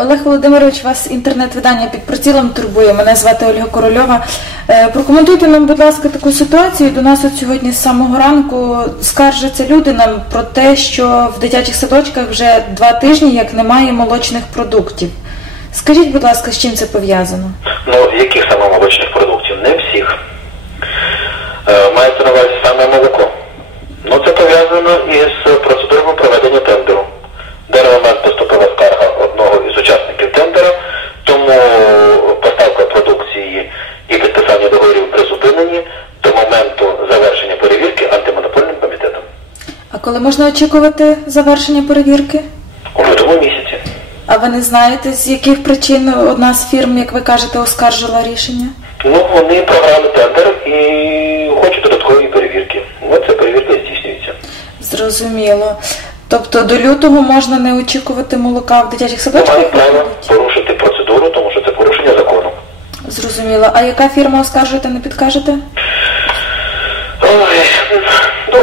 Олег Володимирович, вас інтернет-видання під прицілом турбує. Мене звати Ольга Корольова. Е, Прокоментуйте нам, будь ласка, таку ситуацію. До нас от сьогодні з самого ранку скаржаться люди нам про те, що в дитячих садочках вже два тижні як немає молочних продуктів. Скажіть, будь ласка, з чим це пов'язано? Ну, яких саме молочних продуктів? Не всіх. Е, мається на коли можна очікувати завершення перевірки? у лютому місяці. А ви не знаєте, з яких причин одна з фірм, як ви кажете, оскаржила рішення? Ну, вони програли тендер і хочуть додаткові перевірки. Ось ця перевірка здійснюється. Зрозуміло. Тобто до лютого можна не очікувати молока в дитячих садочках? маємо право порушити процедуру, тому що це порушення закону. Зрозуміло. А яка фірма оскаржуєте, не підкажете? Ой, ну